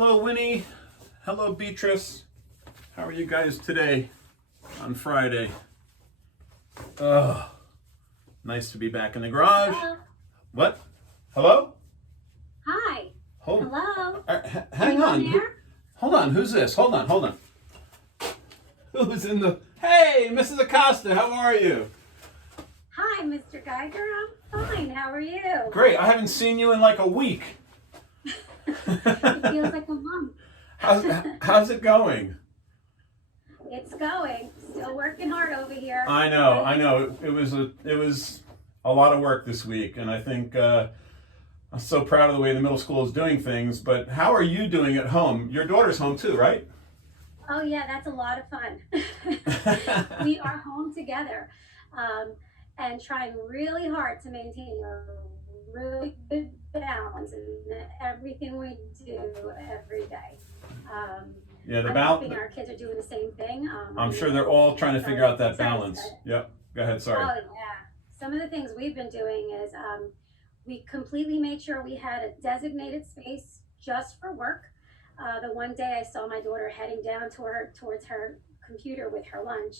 Hello, Winnie. Hello, Beatrice. How are you guys today on Friday? Oh, nice to be back in the garage. Hello. What? Hello? Hi. Hold. Hello. Hang on. There? Hold on. Who's this? Hold on. Who's in the... Hey, Mrs. Acosta, how are you? Hi, Mr. Geiger. I'm fine. How are you? Great. I haven't seen you in like a week. It feels like a month. How's it going? It's going. Still working hard over here. I know. It was a lot of work this week, and I think I'm so proud of the way the middle school is doing things. But how are you doing at home? Your daughter's home too, right? Oh yeah, that's a lot of fun. We are home together, and trying really hard to maintain a really good balance in everything we do every day. Yeah, the I'm balance. hoping our kids are doing the same thing. I'm sure they're all trying to figure out that balance. Yep. Go ahead. Sorry. Oh yeah. Some of the things we've been doing is we completely made sure we had a designated space just for work. The one day I saw my daughter heading down towards her computer with her lunch,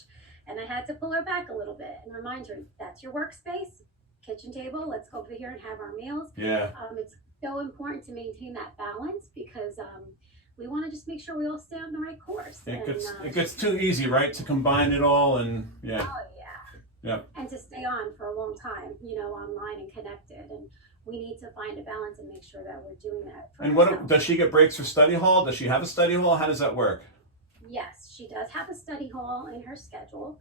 and I had to pull her back a little bit and remind her, that's your workspace, kitchen table, let's go over here and have our meals. Yeah. It's so important to maintain that balance because we want to just make sure we all stay on the right course. It gets too easy, right, to combine it all, and yeah. Oh yeah. Yeah. And to stay on for a long time, online and connected. And we need to find a balance and make sure that we're doing that for And ourselves. what does she get breaks for study hall? Does she have a study hall? How does that work? Yes, she does have a study hall in her schedule.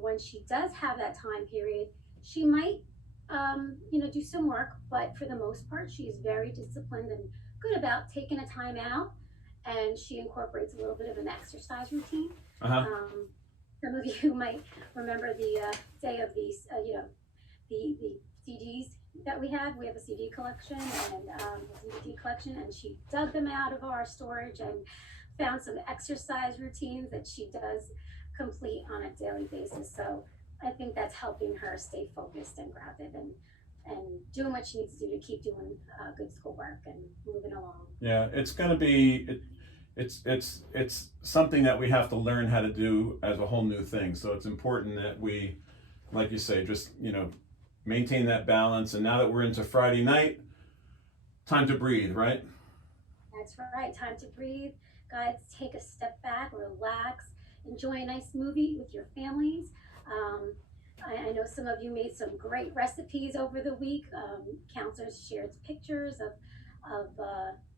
When she does have that time period, she might, do some work, but for the most part, she's very disciplined and good about taking a time out, and she incorporates a little bit of an exercise routine. Some of you might remember the day of these, the CDs that we have. We have a CD collection and a DVD collection, and she dug them out of our storage and found some exercise routines that she does complete on a daily basis. So I think that's helping her stay focused and grounded and doing what she needs to do to keep doing good schoolwork and moving along. Yeah, it's going to be it's something that we have to learn how to do as a whole new thing. So it's important that we, like you say, just maintain that balance. And now that we're into Friday night, time to breathe, right? That's right. Time to breathe. Guys, take a step back, relax, enjoy a nice movie with your families. I know some of you made some great recipes over the week. Counselors shared pictures of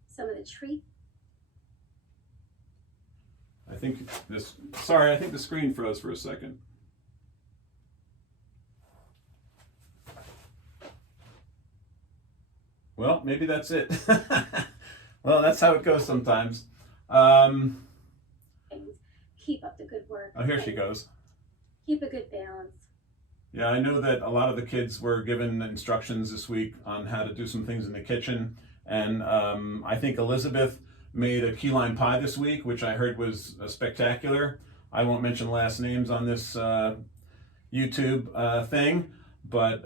some of the treats. I think the screen froze for a second. Well, maybe that's it. Well, that's how it goes sometimes. Keep up the good work. Oh, here she goes. Keep a good balance. Yeah, I know that a lot of the kids were given instructions this week on how to do some things in the kitchen. And I think Elizabeth made a key lime pie this week, which I heard was spectacular. I won't mention last names on this YouTube thing. But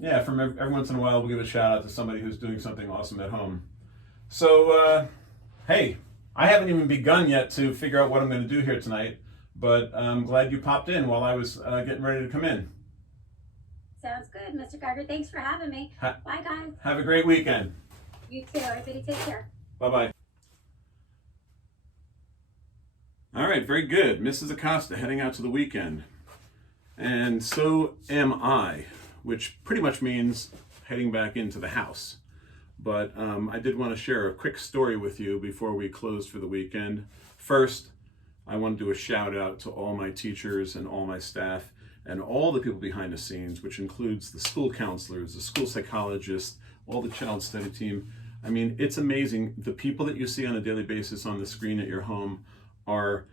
yeah, from every once in a while, we'll give a shout out to somebody who's doing something awesome at home. So, hey, I haven't even begun yet to figure out what I'm going to do here tonight. But I'm glad you popped in while I was getting ready to come in. Sounds good, Mr. Geiger. Thanks for having me. Bye, guys. Have a great weekend. You too. Everybody take care. Bye-bye. All right, very good. Mrs. Acosta heading out to the weekend. And so am I, which pretty much means heading back into the house. But I did want to share a quick story with you before we close for the weekend. First, I want to do a shout out to all my teachers and all my staff and all the people behind the scenes, which includes the school counselors, the school psychologists, all the child study team. I mean, it's amazing. The people that you see on a daily basis on the screen at your home are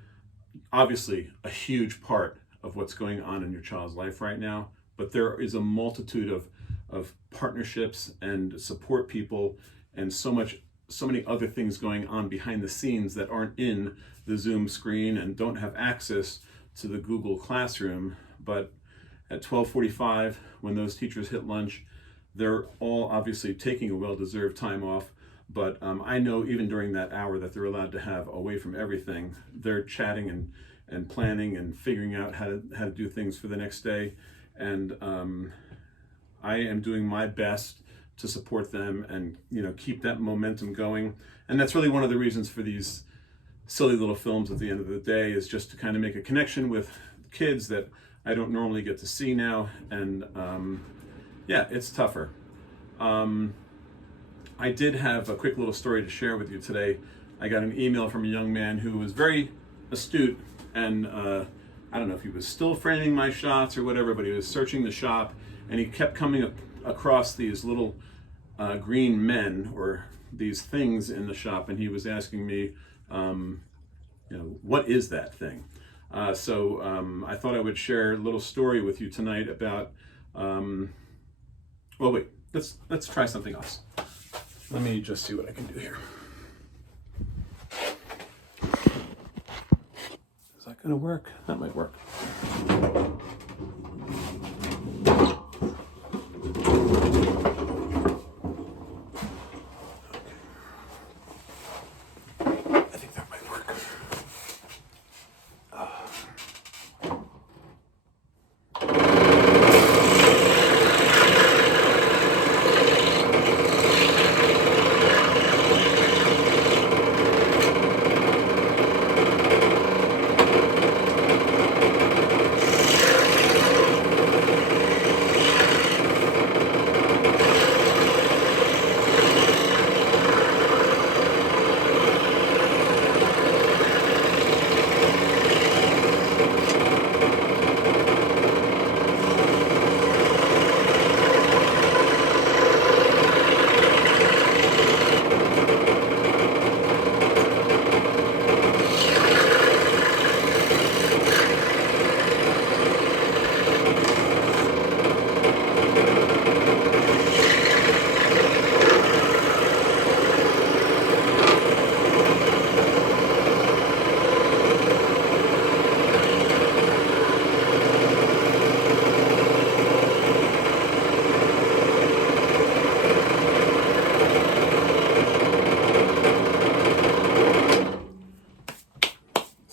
obviously a huge part of what's going on in your child's life right now, but there is a multitude of partnerships and support people and so many other things going on behind the scenes that aren't in the Zoom screen and don't have access to the Google Classroom. But at 12:45, when those teachers hit lunch, they're all obviously taking a well-deserved time off, But I know even during that hour that they're allowed to have away from everything, they're chatting and planning and figuring out how to do things for the next day. And I am doing my best to support them and keep that momentum going. And that's really one of the reasons for these silly little films at the end of the day, is just to kind of make a connection with kids that I don't normally get to see now. And yeah, it's tougher. I did have a quick little story to share with you today. I got an email from a young man who was very astute, and I don't know if he was still framing my shots or whatever, but he was searching the shop, and he kept coming across these little green men, or these things in the shop, and he was asking me, what is that thing? So I thought I would share a little story with you tonight about, well, wait, let's try something else. Let me just see what I can do here. Is that gonna work? That might work. I think that might work.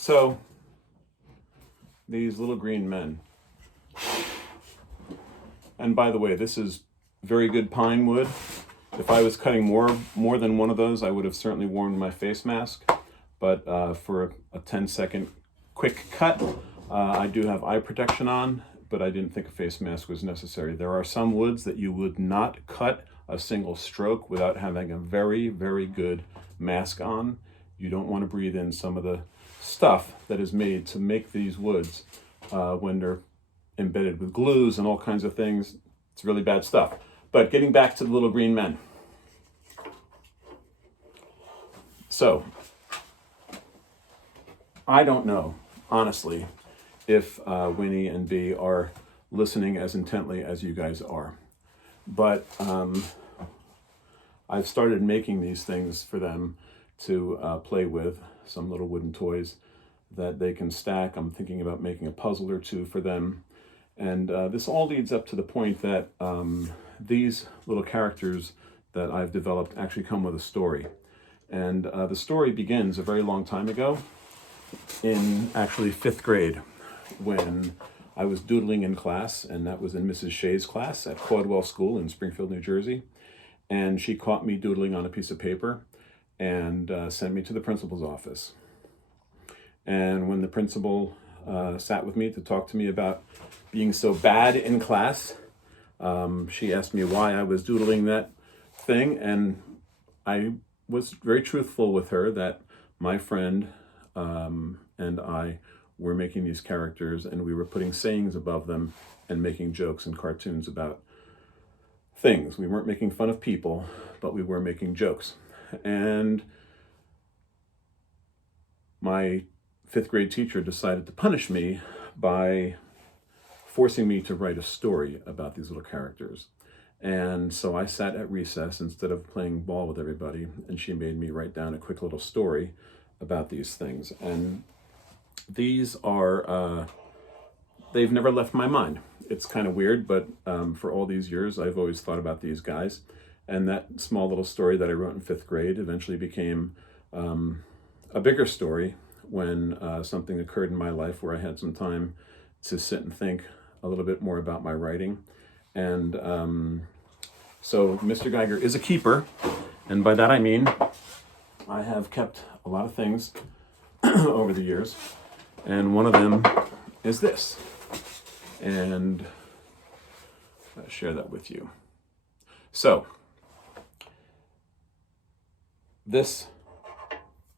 So, these little green men, and by the way, this is very good pine wood. If I was cutting more than one of those, I would have certainly worn my face mask. But for a 10-second quick cut, I do have eye protection on, but I didn't think a face mask was necessary. There are some woods that you would not cut a single stroke without having a very, very good mask on. You don't want to breathe in some of the stuff that is made to make these woods when they're embedded with glues and all kinds of things. It's really bad stuff. But getting back to the little green men. So, I don't know, honestly, if Winnie and Bee are listening as intently as you guys are. But I've started making these things for them to play with, some little wooden toys that they can stack. I'm thinking about making a puzzle or two for them. And this all leads up to the point that these little characters that I've developed actually come with a story. And the story begins a very long time ago, in actually 5th grade, when I was doodling in class, and that was in Mrs. Shea's class at Caudwell School in Springfield, New Jersey. And she caught me doodling on a piece of paper and sent me to the principal's office. And when the principal sat with me to talk to me about being so bad in class, she asked me why I was doodling that thing, and I was very truthful with her that my friend and I were making these characters, and we were putting sayings above them and making jokes and cartoons about things. We weren't making fun of people, but we were making jokes. And my 5th grade teacher decided to punish me by forcing me to write a story about these little characters. And so I sat at recess instead of playing ball with everybody, and she made me write down a quick little story about these things. And these are, they've never left my mind. It's kind of weird, but for all these years, I've always thought about these guys. And that small little story that I wrote in 5th grade eventually became a bigger story when something occurred in my life where I had some time to sit and think a little bit more about my writing. And so Mr. Geiger is a keeper, and by that I mean I have kept a lot of things over the years, and one of them is this. And I'll share that with you. So, this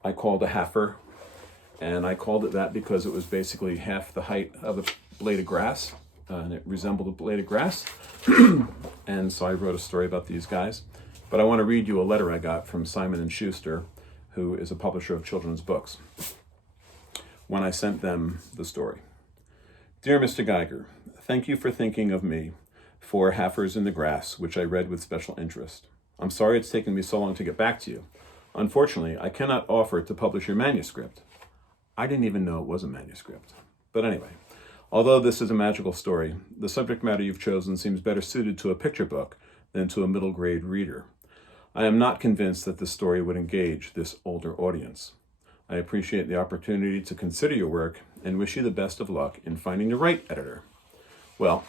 I called a heifer, and I called it that because it was basically half the height of a blade of grass, and it resembled a blade of grass. And so I wrote a story about these guys. But I want to read you a letter I got from Simon & Schuster, who is a publisher of children's books, when I sent them the story. Dear Mr. Geiger, thank you for thinking of me for Heifers in the Grass, which I read with special interest. I'm sorry it's taken me so long to get back to you. Unfortunately, I cannot offer to publish your manuscript. I didn't even know it was a manuscript. But anyway, although this is a magical story, the subject matter you've chosen seems better suited to a picture book than to a middle grade reader. I am not convinced that this story would engage this older audience. I appreciate the opportunity to consider your work and wish you the best of luck in finding the right editor. Well,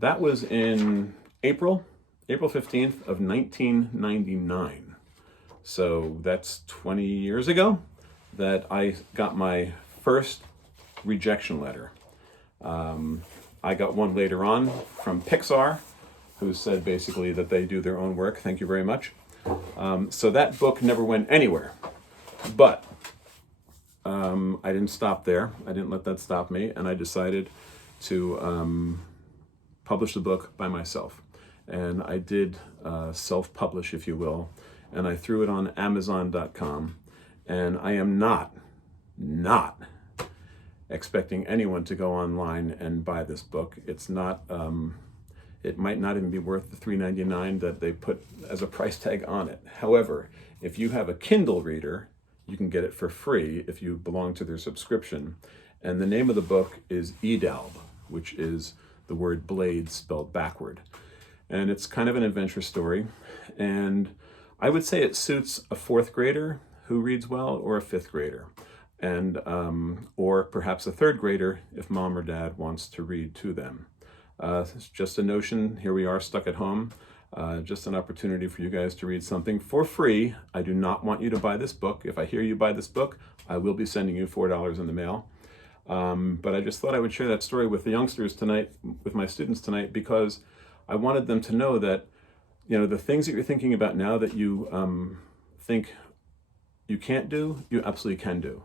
that was in April 15th of 1999. So that's 20 years ago that I got my first rejection letter. I got one later on from Pixar, who said basically that they do their own work. Thank you very much. So that book never went anywhere. But I didn't stop there. I didn't let that stop me. And I decided to publish the book by myself. And I did self-publish, if you will. And I threw it on Amazon.com. And I am not expecting anyone to go online and buy this book. It's not, it might not even be worth the $3.99 that they put as a price tag on it. However, if you have a Kindle reader, you can get it for free if you belong to their subscription. And the name of the book is Edalb, which is the word blade spelled backward. And it's kind of an adventure story. And I would say it suits a 4th grader who reads well, or a 5th grader. And or perhaps a 3rd grader if mom or dad wants to read to them. It's just a notion. Here we are stuck at home. Just an opportunity for you guys to read something for free. I do not want you to buy this book. If I hear you buy this book, I will be sending you $4 in the mail. But I just thought I would share that story with the youngsters tonight, with my students tonight, because I wanted them to know that, you know, the things that you're thinking about now that you think you can't do, you absolutely can do.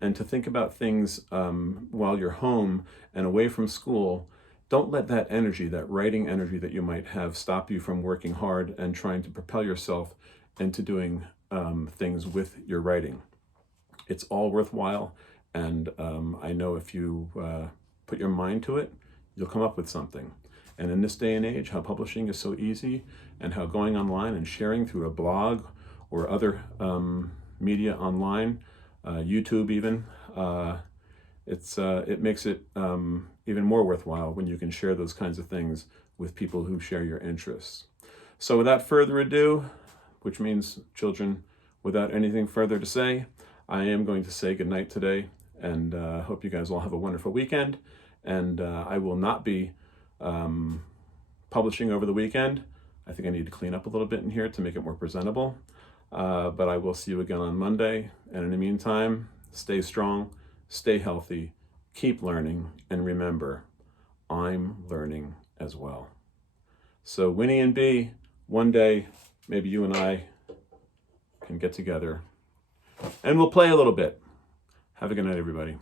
And to think about things while you're home and away from school, don't let that energy, that writing energy that you might have, stop you from working hard and trying to propel yourself into doing things with your writing. It's all worthwhile, and I know if you put your mind to it, you'll come up with something. And in this day and age, how publishing is so easy, and how going online and sharing through a blog or other media online, YouTube even, it makes it even more worthwhile when you can share those kinds of things with people who share your interests. So without further ado, which means, children, without anything further to say, I am going to say goodnight today, and hope you guys all have a wonderful weekend. And I will not be publishing over the weekend. I think I need to clean up a little bit in here to make it more presentable. But I will see you again on Monday. And in the meantime, stay strong, stay healthy, keep learning, and remember, I'm learning as well. So Winnie and Bee, one day, maybe you and I can get together and we'll play a little bit. Have a good night, everybody.